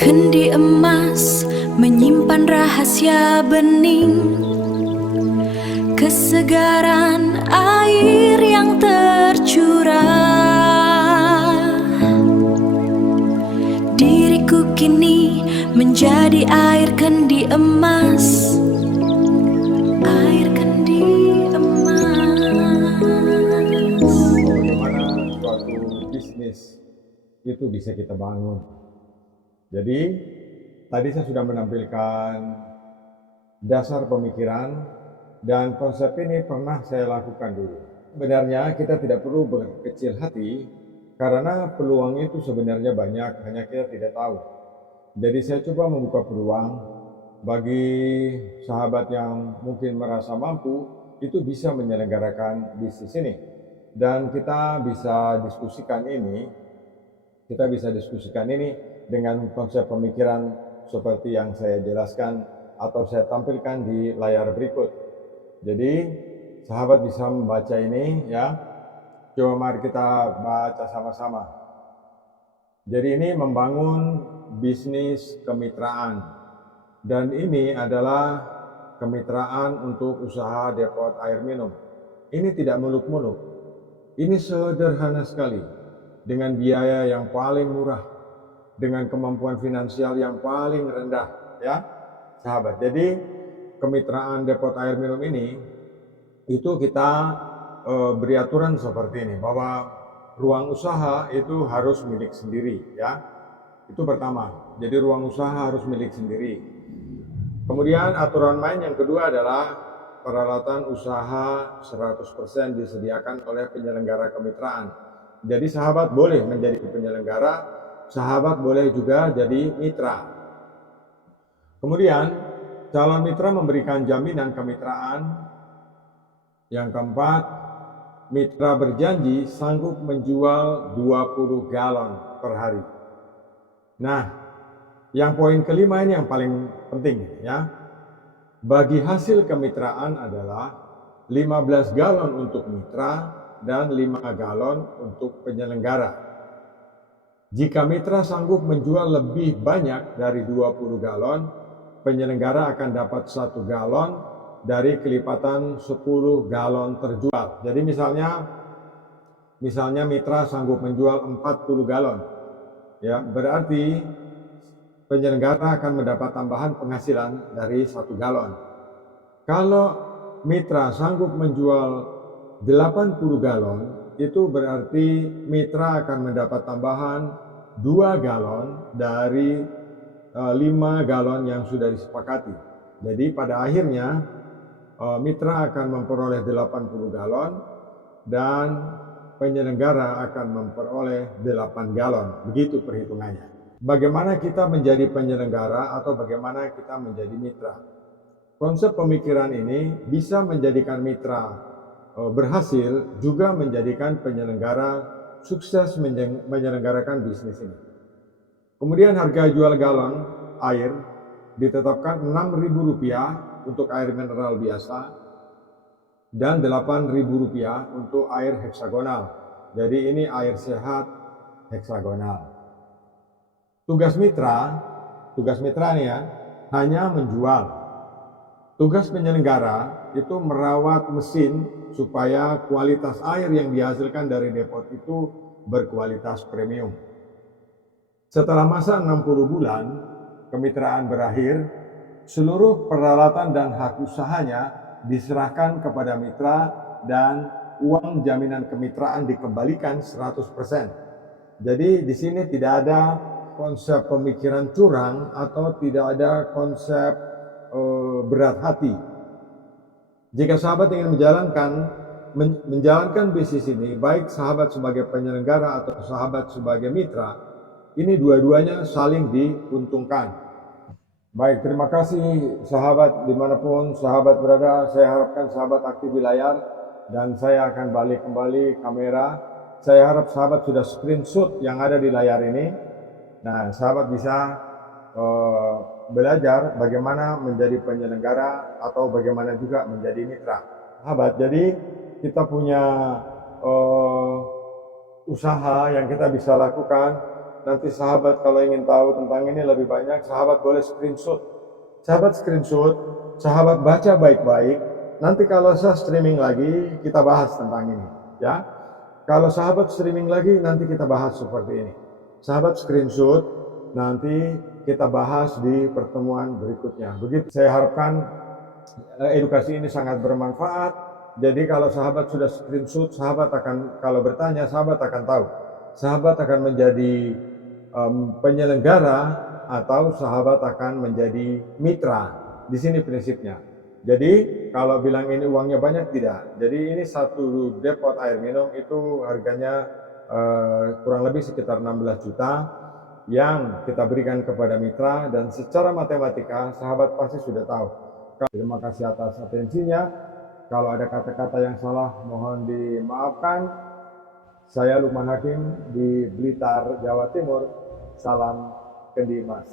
Kendi emas menyimpan rahasia bening, kesegaran air yang tercurah. Diriku kini menjadi air kendi emas, air kendi emas. Bagaimana suatu bisnis itu bisa kita bangun. Jadi, tadi saya sudah menampilkan dasar pemikiran dan konsep ini pernah saya lakukan dulu. Sebenarnya kita tidak perlu berkecil hati karena peluang itu sebenarnya banyak, hanya kita tidak tahu. Jadi saya coba membuka peluang bagi sahabat yang mungkin merasa mampu itu bisa menyelenggarakan bisnis ini. Dan kita bisa diskusikan ini dengan konsep pemikiran seperti yang saya jelaskan atau saya tampilkan di layar berikut. Jadi sahabat bisa membaca ini ya. Coba mari kita baca sama-sama. Jadi ini membangun bisnis kemitraan. Dan ini adalah kemitraan untuk usaha depot air minum. Ini tidak muluk-muluk. Ini sederhana sekali. Dengan biaya yang paling murah, dengan kemampuan finansial yang paling rendah, ya sahabat. Jadi kemitraan depot air minum ini itu kita beri aturan seperti ini, bahwa ruang usaha itu harus milik sendiri, ya. Itu pertama. Jadi ruang usaha harus milik sendiri. Kemudian aturan main yang kedua adalah peralatan usaha 100% disediakan oleh penyelenggara kemitraan. Jadi sahabat boleh menjadi penyelenggara, sahabat boleh juga jadi mitra. Kemudian calon mitra memberikan jaminan kemitraan. Yang keempat, mitra berjanji sanggup menjual 20 galon per hari. Nah, yang poin kelima ini yang paling penting ya. Bagi hasil kemitraan adalah 15 galon untuk mitra dan 5 galon untuk penyelenggara. Jika mitra sanggup menjual lebih banyak dari 20 galon, penyelenggara akan dapat 1 galon dari kelipatan 10 galon terjual. Jadi misalnya mitra sanggup menjual 40 galon. Ya, berarti penyelenggara akan mendapat tambahan penghasilan dari 1 galon. Kalau mitra sanggup menjual 80 galon, itu berarti mitra akan mendapat tambahan 2 galon dari 5 galon yang sudah disepakati. Jadi pada akhirnya mitra akan memperoleh 80 galon dan penyelenggara akan memperoleh 8 galon. Begitu perhitungannya. Bagaimana kita menjadi penyelenggara atau bagaimana kita menjadi mitra? Konsep pemikiran ini bisa menjadikan mitra berhasil, juga menjadikan penyelenggara sukses menyelenggarakan bisnis ini. Kemudian harga jual galon air ditetapkan Rp6.000 untuk air mineral biasa dan Rp8.000 untuk air heksagonal. Jadi ini air sehat heksagonal. Tugas mitra nih ya, hanya menjual. Tugas penyelenggara itu merawat mesin supaya kualitas air yang dihasilkan dari depot itu berkualitas premium. Setelah masa 60 bulan kemitraan berakhir, seluruh peralatan dan hak usahanya diserahkan kepada mitra dan uang jaminan kemitraan dikembalikan 100%. Jadi di sini tidak ada konsep pemikiran curang atau tidak ada konsep berat hati. Jika sahabat ingin menjalankan bisnis ini, baik sahabat sebagai penyelenggara atau sahabat sebagai mitra, ini dua-duanya saling diuntungkan. Baik, terima kasih sahabat dimanapun sahabat berada. Saya harapkan sahabat aktif di layar dan saya akan balik kembali kamera. Saya harap sahabat sudah screenshot yang ada di layar ini. Nah, sahabat bisa belajar bagaimana menjadi penyelenggara atau bagaimana juga menjadi mitra. Sahabat, jadi kita punya usaha yang kita bisa lakukan nanti sahabat kalau ingin tahu tentang ini lebih banyak, sahabat boleh screenshot. Sahabat screenshot, sahabat baca baik-baik. Nanti kalau saya streaming lagi, kita bahas tentang ini, ya. Kalau sahabat streaming lagi, nanti kita bahas seperti ini. Sahabat screenshot, nanti kita bahas di pertemuan berikutnya. Begitu, saya harapkan edukasi ini sangat bermanfaat. Jadi kalau sahabat sudah screenshot, sahabat akan, kalau bertanya, sahabat akan tahu. Sahabat akan menjadi penyelenggara atau sahabat akan menjadi mitra. Di sini prinsipnya. Jadi kalau bilang ini uangnya banyak, tidak. Jadi ini satu depot air minum itu harganya kurang lebih sekitar 16 juta yang kita berikan kepada mitra, dan secara matematika sahabat pasti sudah tahu. Terima kasih atas atensinya. Kalau ada kata-kata yang salah, mohon dimaafkan. Saya Lukman Hakim di Blitar, Jawa Timur. Salam Kendi Mas.